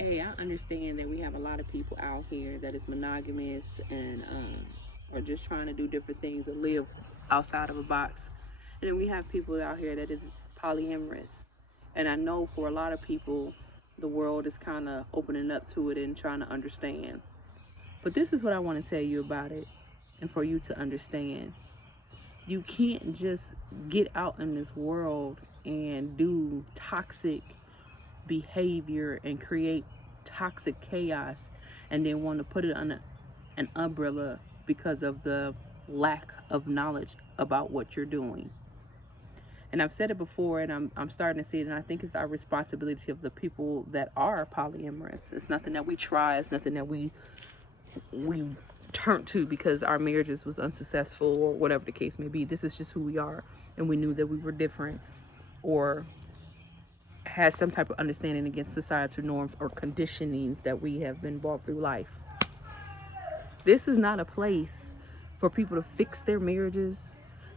Hey, I understand that we have a lot of people out here that is monogamous and are just trying to do different things and live outside of a box. And then we have people out here that is polyamorous. And I know for a lot of people, the world is kind of opening up to it and trying to understand. But this is what I want to tell you about it and for you to understand. You can't just get out in this world and do toxic behavior and create toxic chaos and then want to put it under an umbrella because of the lack of knowledge about what you're doing. And I've said it before, and I'm starting to see it, and I think it's our responsibility of the people that are polyamorous. It's nothing that we try, it's nothing that we turn to because our marriages was unsuccessful or whatever the case may be. This is just who we are, and we knew that we were different or had some type of understanding against societal norms or conditionings that we have been brought through life. This is not a place for people to fix their marriages.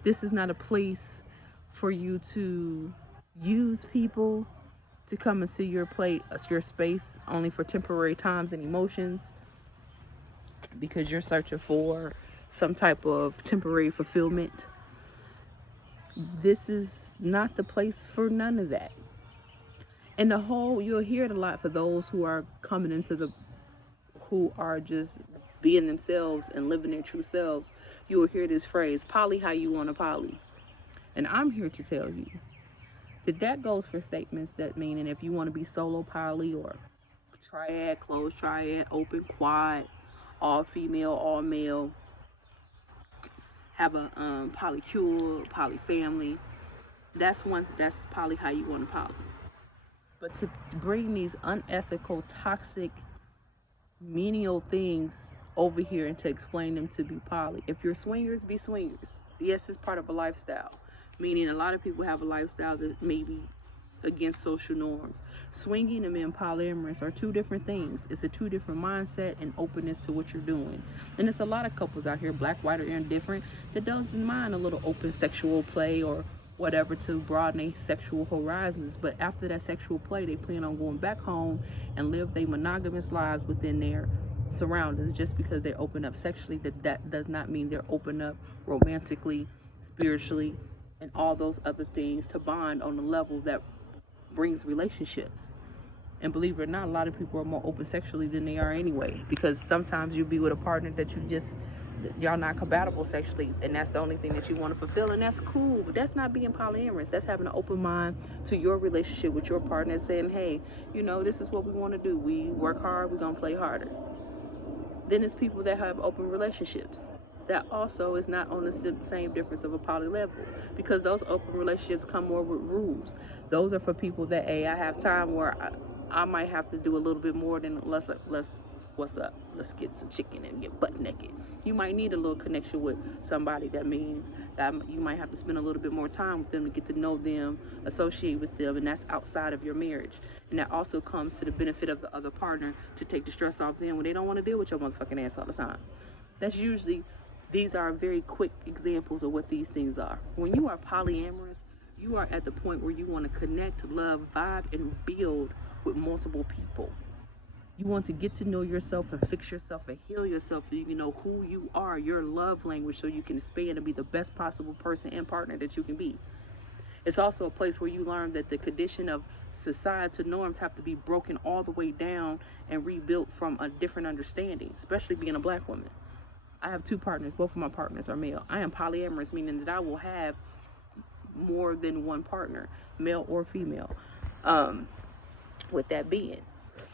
This is not a place for you to use people to come into your your space only for temporary times and emotions because you're searching for some type of temporary fulfillment. This is not the place for none of that. And you'll hear it a lot for those who are coming who are just being themselves and living their true selves. You will hear this phrase, poly how you want to poly. And I'm here to tell you that goes for statements that mean, and if you want to be solo poly or triad, closed triad, open, quad, all female, all male, have a polycule, poly family, that's poly how you want to poly. But to bring these unethical, toxic, menial things over here and to explain them to be poly. If you're swingers, be swingers. Yes, it's part of a lifestyle. Meaning a lot of people have a lifestyle that may be against social norms. Swinging and being polyamorous are two different things. It's a two different mindset and openness to what you're doing. And there's a lot of couples out here, black, white, or indifferent, that doesn't mind a little open sexual play or whatever to broaden their sexual horizons. But after that sexual play, they plan on going back home and live their monogamous lives within their surroundings. Just because they open up sexually, that does not mean they're open up romantically, spiritually, and all those other things to bond on the level that brings relationships. And believe it or not, a lot of people are more open sexually than they are anyway, because sometimes you'll be with a partner that y'all not compatible sexually, and that's the only thing that you want to fulfill, and that's cool. But that's not being polyamorous. That's having an open mind to your relationship with your partner, saying, hey, this is what we want to do. We work hard, we're gonna play harder. Then there's people that have open relationships that also is not on the same difference of a poly level, because those open relationships come more with rules. Those are for people that, hey, I have time where I might have to do a little bit more than let's what's up, let's get some chicken and get butt naked. You might need a little connection with somebody. That means that you might have to spend a little bit more time with them to get to know them, associate with them, and that's outside of your marriage. And that also comes to the benefit of the other partner to take the stress off them when they don't want to deal with your motherfucking ass all the time. These are very quick examples of what these things are. When you are polyamorous, you are at the point where you want to connect, love, vibe, and build with multiple people. You want to get to know yourself and fix yourself and heal yourself so you can know who you are, your love language, so you can expand and be the best possible person and partner that you can be. It's also a place where you learn that the condition of societal norms have to be broken all the way down and rebuilt from a different understanding, especially being a black woman. I have two partners. Both of my partners are male. I am polyamorous, meaning that I will have more than one partner, male or female, with that being.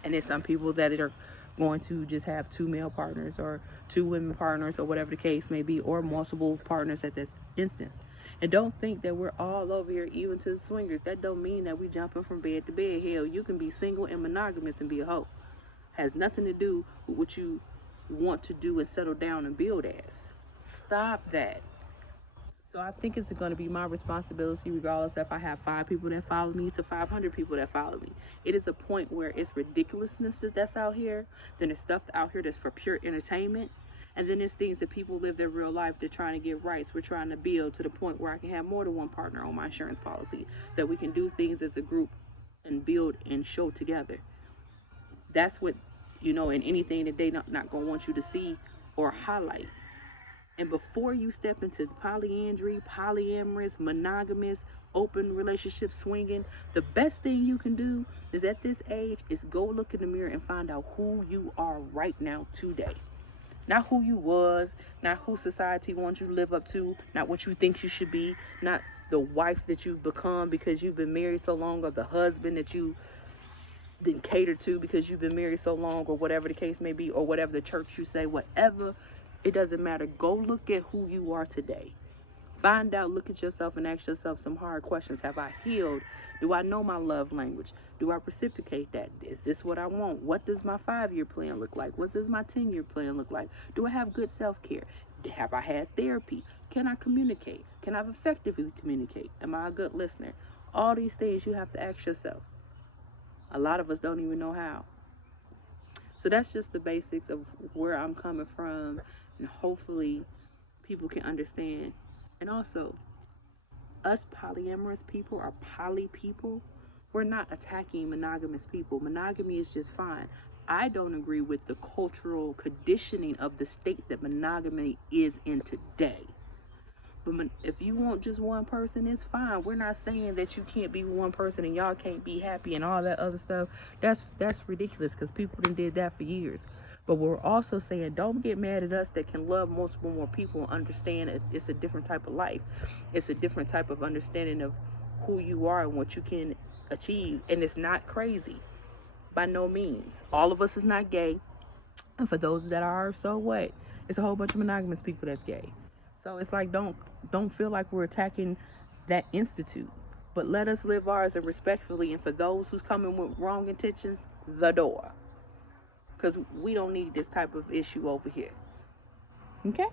And there's some people that are going to just have two male partners or two women partners or whatever the case may be, or multiple partners at this instance. And don't think that we're all over here even to the swingers. That don't mean that we jumping from bed to bed. Hell, you can be single and monogamous and be a hoe. Has nothing to do with what you want to do and settle down and build as. Stop that. So I think it's going to be my responsibility, regardless if I have 5 people that follow me to 500 people that follow me. It is a point where it's ridiculousness that's out here. Then there's stuff out here that's for pure entertainment. And then there's things that people live their real life. They're trying to get rights. We're trying to build to the point where I can have more than one partner on my insurance policy. That we can do things as a group and build and show together. That's what, in anything that they not going to want you to see or highlight. And before you step into polyandry, polyamorous, monogamous, open relationship, swinging, the best thing you can do is at this age is go look in the mirror and find out who you are right now today. Not who you was, not who society wants you to live up to, not what you think you should be, not the wife that you've become because you've been married so long, or the husband that you didn't cater to because you've been married so long, or whatever the case may be, or whatever the church you say, whatever. It doesn't matter. Go look at who you are today. Find out, look at yourself and ask yourself some hard questions. Have I healed? Do I know my love language? Do I reciprocate that? Is this what I want? What does my 5-year plan look like? What does my 10-year plan look like? Do I have good self-care? Have I had therapy? Can I communicate? Can I effectively communicate? Am I a good listener? All these things you have to ask yourself. A lot of us don't even know how. So that's just the basics of where I'm coming from, and hopefully people can understand. And also, us polyamorous people or poly people, we're not attacking monogamous people. Monogamy is just fine. I don't agree with the cultural conditioning of the state that monogamy is in today. But if you want just one person, it's fine. We're not saying that you can't be one person and y'all can't be happy and all that other stuff. That's ridiculous, because people did that for years. But we're also saying, don't get mad at us that can love multiple more people and understand it's a different type of life. It's a different type of understanding of who you are and what you can achieve. And it's not crazy. By no means. All of us is not gay. And for those that are, so what? It's a whole bunch of monogamous people that's gay. So it's like, don't feel like we're attacking that institute. But let us live ours and respectfully. And for those who's coming with wrong intentions, the door. Because we don't need this type of issue over here. Okay?